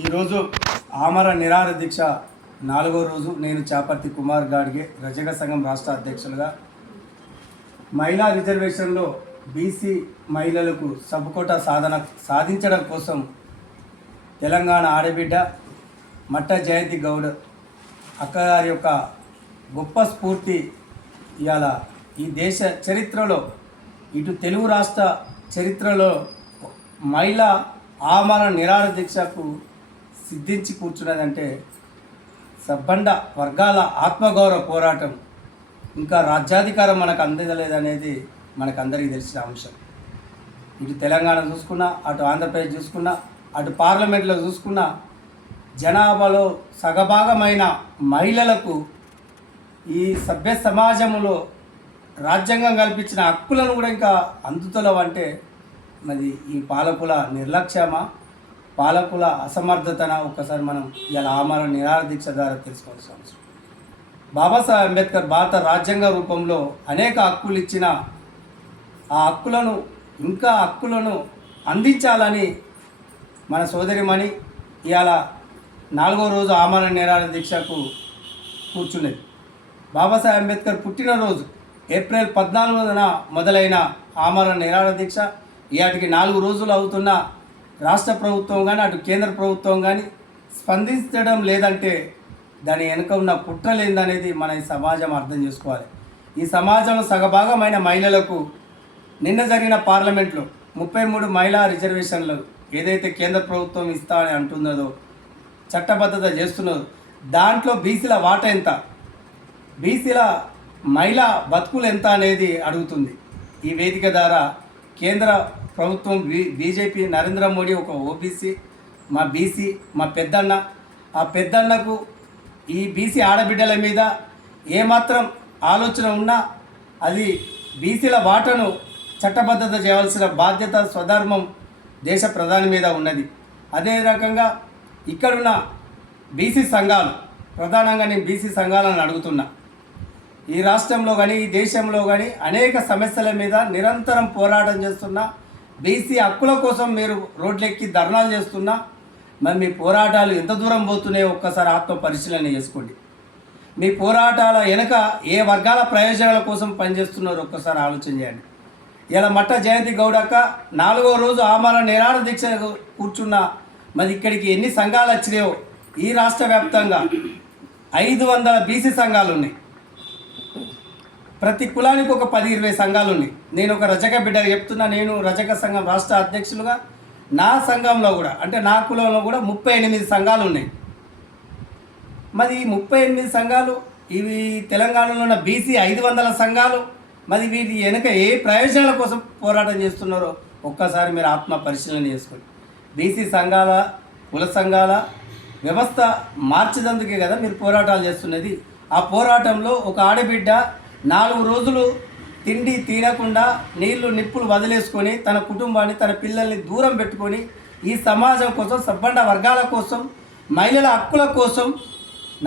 ఈరోజు ఆమర నిరాహార దీక్ష 4వ రోజు. నేను చాపర్తి కుమార్ గాడ్గే రజక సంఘం రాష్ట్ర అధ్యక్షులుగా మహిళా రిజర్వేషన్లో బీసీ మహిళలకు సబ్ కోటా సాధించడం కోసం తెలంగాణ ఆడబిడ్డ మట్ట జయంతి గౌడ్ అక్కగారి యొక్క గొప్ప స్ఫూర్తి ఇవాళ ఈ దేశ చరిత్రలో, ఇటు తెలుగు రాష్ట్ర చరిత్రలో మహిళా ఆమరణ నిరాహార దీక్షకు సిద్ధించి కూర్చున్నదంటే సబ్బండ వర్గాల ఆత్మగౌరవ పోరాటం. ఇంకా రాజ్యాధికారం మనకు అందలేదనేది మనకు అందరికీ తెలిసిన అంశం. ఇటు తెలంగాణ చూసుకున్నా, అటు ఆంధ్రప్రదేశ్ చూసుకున్నా, అటు పార్లమెంట్లో చూసుకున్నా, జనాభాలో సగభాగమైన మహిళలకు ఈ సభ్య సమాజంలో రాజ్యాంగం కల్పించిన హక్కులను కూడా ఇంకా అందుతలేవంటే మరి ఈ పాలకుల నిర్లక్ష్యమా, పాలకుల అసమర్థతన ఒక్కసారి మనం ఇలా ఆమరణ నిరాహార దీక్ష ద్వారా తెలుసుకోవాల్సిన అవసరం. బాబాసాహెబ్ అంబేద్కర్ భారత రాజ్యాంగ రూపంలో అనేక హక్కులు ఇచ్చిన ఆ హక్కులను అందించాలని మన సోదరిమణి ఇవాళ 4వ రోజు ఆమరణ నిరాహార దీక్షకు కూర్చున్నది. బాబాసాహెబ్ అంబేద్కర్ పుట్టినరోజు ఏప్రిల్ 14న మొదలైన ఆమరణ నిరాహార దీక్ష ఇవాటికి 4 రోజులు అవుతున్న రాష్ట్ర ప్రభుత్వం కానీ, అటు కేంద్ర ప్రభుత్వం కానీ స్పందించడం లేదంటే దాని వెనుక ఉన్న కుట్రలేందనేది మన ఈ సమాజం అర్థం చేసుకోవాలి. ఈ సమాజంలో సగభాగమైన మహిళలకు నిన్న జరిగిన పార్లమెంట్లో 33 మహిళా రిజర్వేషన్లు ఏదైతే కేంద్ర ప్రభుత్వం ఇస్తా అని అంటున్నదో, చట్టబద్ధత చేస్తున్నదో, దాంట్లో బీసీల వాటా ఎంత, బీసీల మహిళా బతుకులు ఎంత అనేది అడుగుతుంది. ఈ వేదిక ద్వారా కేంద్ర ప్రభుత్వం బీజేపీ నరేంద్ర మోడీ ఒక ఓబీసీ, మా బీసీ, మా పెద్దన్న, ఆ పెద్దన్నకు ఈ బీసీ ఆడబిడ్డల మీద ఏమాత్రం ఆలోచన ఉన్నా అది బీసీల వాటను చట్టబద్ధత చేయాల్సిన బాధ్యత, స్వధర్మం దేశ ప్రధాని మీద ఉన్నది. అదే రకంగా ఇక్కడున్న బీసీ సంఘాలు, ప్రధానంగా నేను బీసీ సంఘాలను అడుగుతున్నా, ఈ రాష్ట్రంలో కానీ ఈ దేశంలో కానీ అనేక సమస్యల మీద నిరంతరం పోరాటం చేస్తున్నా, బీసీ హక్కుల కోసం మీరు రోడ్లెక్కి ధర్నాలు చేస్తున్నా, మరి మీ పోరాటాలు ఎంత దూరం పోతున్నాయో ఒక్కసారి ఆత్మ పరిశీలన చేసుకోండి. మీ పోరాటాల వెనుక ఏ వర్గాల ప్రయోజనాల కోసం పనిచేస్తున్నారో ఒక్కసారి ఆలోచన చేయండి. ఇలా మట్ట జయంతి గౌడక్క 4వ రోజు ఆమరణ నిరాహార దీక్ష కూర్చున్న మరి ఇక్కడికి ఎన్ని సంఘాలు వచ్చినాయో, ఈ రాష్ట్ర వ్యాప్తంగా 500 బీసీ సంఘాలు ఉన్నాయి. ప్రతి కులానికి ఒక 10-20 సంఘాలు ఉన్నాయి. నేను ఒక రజక బిడ్డగా చెప్తున్నా, నేను రజక సంఘం రాష్ట్ర అధ్యక్షులుగా నా సంఘంలో కూడా, అంటే నా కులంలో కూడా 38 సంఘాలు ఉన్నాయి. మరి 38 సంఘాలు, ఇవి తెలంగాణలో ఉన్న బీసీ 500 సంఘాలు, మరి వీటి వెనుక ఏ ప్రయోజనాల కోసం పోరాటం చేస్తున్నారో ఒక్కసారి మీరు ఆత్మ పరిశీలన చేసుకోండి. బీసీ సంఘాల, కుల సంఘాల వ్యవస్థ మార్చేందుకే కదా మీరు పోరాటాలు చేస్తున్నది. ఆ పోరాటంలో ఒక ఆడబిడ్డ 4 రోజులు తిండి తినకుండా నీళ్లు నిప్పులు వదిలేసుకొని తన కుటుంబాన్ని, తన పిల్లల్ని దూరం పెట్టుకొని ఈ సమాజం కోసం, సబ్బండ వర్గాల కోసం, మహిళల హక్కుల కోసం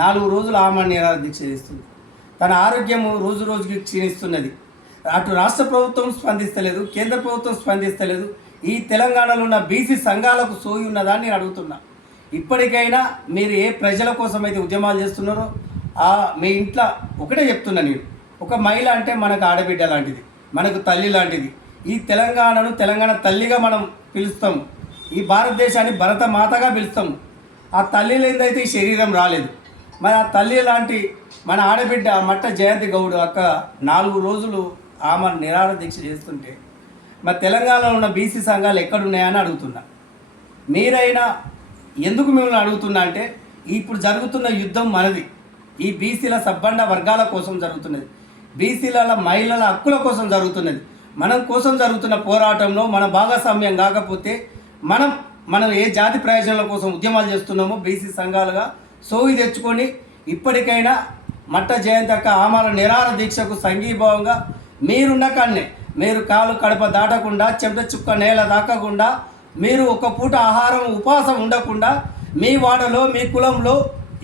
4 రోజులు ఆమరణ నిరాహార దీక్ష చేస్తుంది. తన ఆరోగ్యము రోజు రోజుకి క్షీణిస్తున్నది. అటు రాష్ట్ర ప్రభుత్వం స్పందిస్తలేదు, కేంద్ర ప్రభుత్వం స్పందిస్తలేదు. ఈ తెలంగాణలో ఉన్న బీసీ సంఘాలకు సోయి ఉన్నదాన్ని నేను అడుగుతున్నా. ఇప్పటికైనా మీరు ఏ ప్రజల కోసం అయితే ఉద్యమాలు చేస్తున్నారో మీ ఇంట్లో ఒకటే చెప్తున్నా నేను, ఒక మహిళ అంటే మనకు ఆడబిడ్డ లాంటిది, మనకు తల్లి లాంటిది. ఈ తెలంగాణను తెలంగాణ తల్లిగా మనం పిలుస్తాము, ఈ భారతదేశాన్ని భరత మాతగా పిలుస్తాము. ఆ తల్లి లేదైతే ఈ శరీరం రాలేదు. మరి ఆ తల్లి లాంటి మన ఆడబిడ్డ మట్ట జయంతి గౌడ్ అక్క 4 రోజులు ఆమె నిరాహార దీక్ష చేస్తుంటే మరి తెలంగాణలో ఉన్న బీసీ సంఘాలు ఎక్కడున్నాయని అడుగుతున్నా. మీరైనా ఎందుకు మిమ్మల్ని అడుగుతున్నా అంటే, ఇప్పుడు జరుగుతున్న యుద్ధం మనది, ఈ బీసీల సబ్బండ వర్గాల కోసం జరుగుతున్నది, బీసీల మహిళల హక్కుల కోసం జరుగుతున్నది. మనం కోసం జరుగుతున్న పోరాటంలో మన భాగస్వామ్యం కాకపోతే మనం ఏ జాతి ప్రయోజనాల కోసం ఉద్యమాలు చేస్తున్నామో బీసీ సంఘాలుగా సోయి తెచ్చుకొని ఇప్పటికైనా మట్ట జయంతి అక్క ఆమరణ నిరాహార దీక్షకు సంఘీభావంగా మీరున్న కాన్నే, మీరు కాలు కడప దాటకుండా, చెమట చుక్క నేల దాకకుండా, మీరు ఒక పూట ఆహారం ఉపవాసం ఉండకుండా మీ వాడలో, మీ కులంలో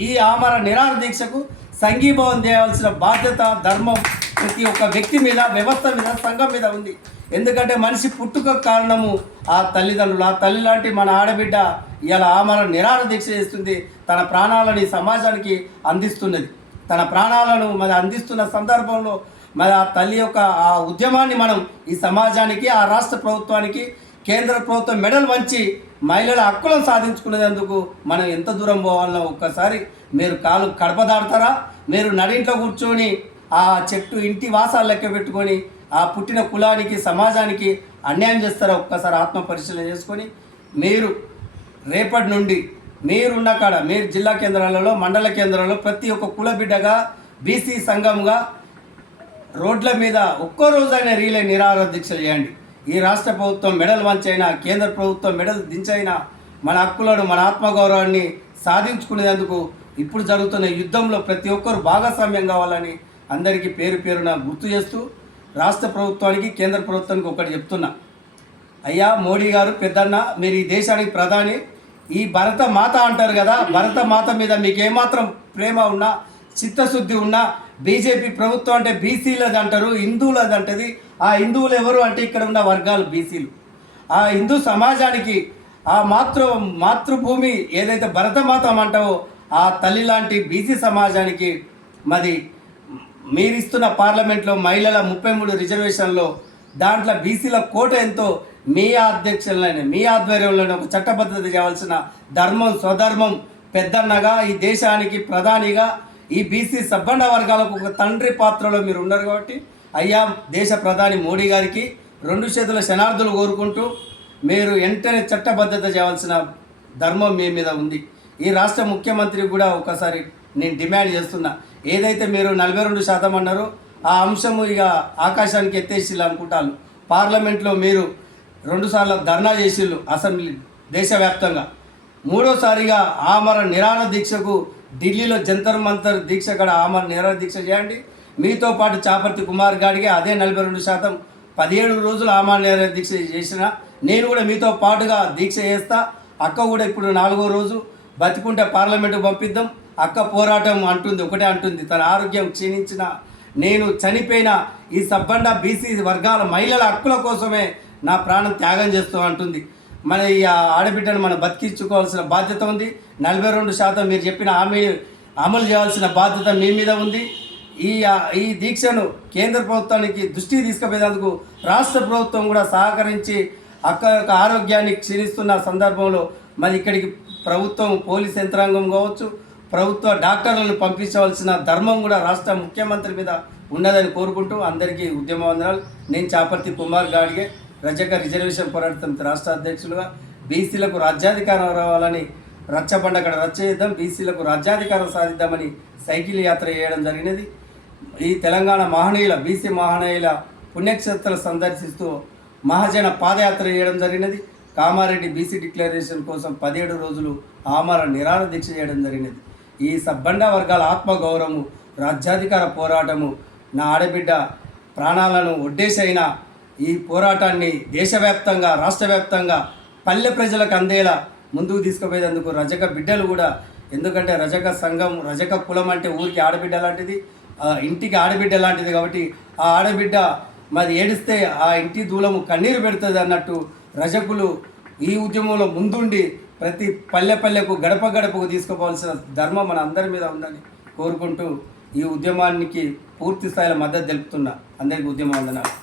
ఈ ఆమరణ నిరాహార దీక్షకు సంఘీభావం చేయాల్సిన బాధ్యత ధర్మం ప్రతి ఒక్క వ్యక్తి మీద, వ్యవస్థ మీద, సంఘం మీద ఉంది. ఎందుకంటే మనిషి పుట్టుక కారణము ఆ తల్లిదండ్రులు. ఆ తల్లి లాంటి మన ఆడబిడ్డ ఇలా ఆమరణ నిరాహార దీక్ష చేస్తుంది. తన ప్రాణాలను ఈ సమాజానికి అందిస్తున్నది. తన ప్రాణాలను మరి అందిస్తున్న సందర్భంలో మరి ఆ తల్లి యొక్క ఆ ఉద్యమాన్ని మనం ఈ సమాజానికి, ఆ రాష్ట్ర ప్రభుత్వానికి, కేంద్ర ప్రభుత్వం మెడల్ వంచి మహిళల హక్కులను సాధించుకునేందుకు మనం ఎంత దూరం పోవాలనో ఒక్కసారి మీరు కాలు కడప దాడతారా? మీరు నడింట్లో కూర్చొని ఆ చెట్టు ఇంటి వాసాలు లెక్క పెట్టుకొని ఆ పుట్టిన కులానికి, సమాజానికి అన్యాయం చేస్తారా? ఒక్కసారి ఆత్మ పరిశీలన చేసుకొని మీరు రేపటి నుండి మీరున్న కాడ, మీరు జిల్లా కేంద్రాలలో, మండల కేంద్రాలలో ప్రతి ఒక్క కుల బిడ్డగా, బీసీ సంఘంగా రోడ్ల మీద ఒక్కో రోజైనా రీలే నిరాహార దీక్షలు చేయండి. ఈ రాష్ట్ర ప్రభుత్వం మెడల్ వంచైనా, కేంద్ర ప్రభుత్వం మెడల్ దించైనా మన హక్కులను, మన ఆత్మగౌరవాన్ని సాధించుకునేందుకు ఇప్పుడు జరుగుతున్న యుద్ధంలో ప్రతి ఒక్కరు భాగస్వామ్యం కావాలని అందరికీ పేరు పేరున గుర్తు చేస్తూ రాష్ట్ర ప్రభుత్వానికి, కేంద్ర ప్రభుత్వానికి ఒకటి చెప్తున్నా. అయ్యా మోడీ గారు, పెద్దన్న, మీరు ఈ దేశానికి ప్రధాని. ఈ భరత మాత అంటారు కదా, భరత మాత మీద మీకు ఏమాత్రం ప్రేమ ఉన్నా, చిత్తశుద్ధి ఉన్నా, బీజేపీ ప్రభుత్వం అంటే బీసీలది అంటారు, హిందువులది అంటది. ఆ హిందువులు ఎవరు అంటే ఇక్కడ ఉన్న వర్గాలు బీసీలు. ఆ హిందూ సమాజానికి ఆ మాతృభూమి ఏదైతే భరతమాత అంటావో ఆ తల్లి లాంటి బీసీ సమాజానికి మరి మీరు ఇస్తున్న పార్లమెంట్లో మహిళల 33 రిజర్వేషన్లో దాంట్లో బీసీల కోట ఎంతో మీ అధ్యక్షులనే, మీ ఆధ్వర్యంలోనే ఒక చట్టబద్ధత చేయాల్సిన ధర్మం, స్వధర్మం పెద్దన్నగా, ఈ దేశానికి ప్రధానిగా, ఈ బీసీ సబ్బండ వర్గాలకు ఒక తండ్రి పాత్రలో మీరు ఉన్నారు. కాబట్టి అయ్యా దేశ ప్రధాని మోడీ గారికి 2 చేతుల శనార్థులు కోరుకుంటూ మీరు వెంటనే చట్టబద్ధత చేయాల్సిన ధర్మం మీ మీద ఉంది. ఈ రాష్ట్ర ముఖ్యమంత్రికి కూడా ఒకసారి నేను డిమాండ్ చేస్తున్నా. ఏదైతే మీరు 42% అన్నారో ఆ అంశము ఇక ఆకాశానికి ఎత్తేసిల్లు అనుకుంటాను. పార్లమెంట్లో మీరు 2 సార్లు ధర్నా చేసిళ్ళు, అసెంబ్లీ దేశవ్యాప్తంగా. 3వసారిగా ఆమరణ నిరాహార దీక్షకు ఢిల్లీలో జంతర్ మంతర్ దీక్ష కూడా ఆమరణ నిరాహార దీక్ష చేయండి. మీతో పాటు చాపర్తి కుమార్ గారికి అదే 42% 17 రోజులు ఆమరణ నిరాహార దీక్ష చేసిన నేను కూడా మీతో పాటుగా దీక్ష చేస్తా. అక్క కూడా ఇప్పుడు 4వ రోజు బతికుంటే పార్లమెంటుకు పంపిద్దాం. అక్క పోరాటం అంటుంది, ఒకటే అంటుంది, తన ఆరోగ్యం క్షీణించిన, నేను చనిపోయిన ఈ సబ్బండ బీసీ వర్గాల మహిళల హక్కుల కోసమే నా ప్రాణం త్యాగం చేస్తూ అంటుంది. మన ఈ ఆడబిడ్డను మనం బతికించుకోవాల్సిన బాధ్యత ఉంది. 42% మీరు చెప్పిన హామీ అమలు చేయాల్సిన బాధ్యత మీ మీద ఉంది. ఈ దీక్షను కేంద్ర ప్రభుత్వానికి దృష్టికి తీసుకుపోయేందుకు రాష్ట్ర ప్రభుత్వం కూడా సహకరించి అక్క యొక్క ఆరోగ్యాన్ని క్షీణిస్తున్న సందర్భంలో మరి ఇక్కడికి ప్రభుత్వం, పోలీస్ యంత్రాంగం కావచ్చు, ప్రభుత్వ డాక్టర్లను పంపించవలసిన ధర్మం కూడా రాష్ట్ర ముఖ్యమంత్రి మీద ఉన్నదని కోరుకుంటూ అందరికీ ఉద్యమ వందనాలు. నేను చాపర్తి కుమార్ గాడిగే, రజక రిజర్వేషన్ పోరాట సమితి రాష్ట్ర అధ్యక్షులుగా బీసీలకు రాజ్యాధికారం రావాలని రచ్చబండ అక్కడ రచ్చ చేద్దాం, బీసీలకు రాజ్యాధికారం సాధిద్దామని సైకిల్ యాత్ర చేయడం జరిగినది. ఈ తెలంగాణ మహనీయుల, బీసీ మహనీయుల పుణ్యక్షేత్రాలు సందర్శిస్తూ మహాజన పాదయాత్ర చేయడం జరిగినది. కామారెడ్డి బీసీ డిక్లరేషన్ కోసం 17 రోజులు ఆమరణ నిరాహార దీక్ష చేయడం జరిగినది. ఈ సబ్బండ వర్గాల ఆత్మగౌరవము, రాజ్యాధికార పోరాటము, నా ఆడబిడ్డ ప్రాణాలను ఒడ్డేసైన ఈ పోరాటాన్ని దేశవ్యాప్తంగా, రాష్ట్ర వ్యాప్తంగా పల్లె ప్రజలకు అందేలా ముందుకు తీసుకుపోయేందుకు రజక బిడ్డలు కూడా, ఎందుకంటే రజక సంఘం, రజక కులం అంటే ఊరికి ఆడబిడ్డ లాంటిది, ఇంటికి ఆడబిడ్డ లాంటిది. కాబట్టి ఆ ఆడబిడ్డ మరి ఏడిస్తే ఆ ఇంటి దూలము కన్నీరు పెడుతుంది అన్నట్టు రజకులు ఈ ఉద్యమంలో ముందుండి ప్రతి పల్లెకు, గడప గడపకు తీసుకుపోవాల్సిన ధర్మం మన అందరి మీద ఉందని కోరుకుంటూ ఈ ఉద్యమానికి పూర్తి స్థాయిలో మద్దతు తెలుపుతున్నా. అందరికీ ఉద్యమ వందనాలు.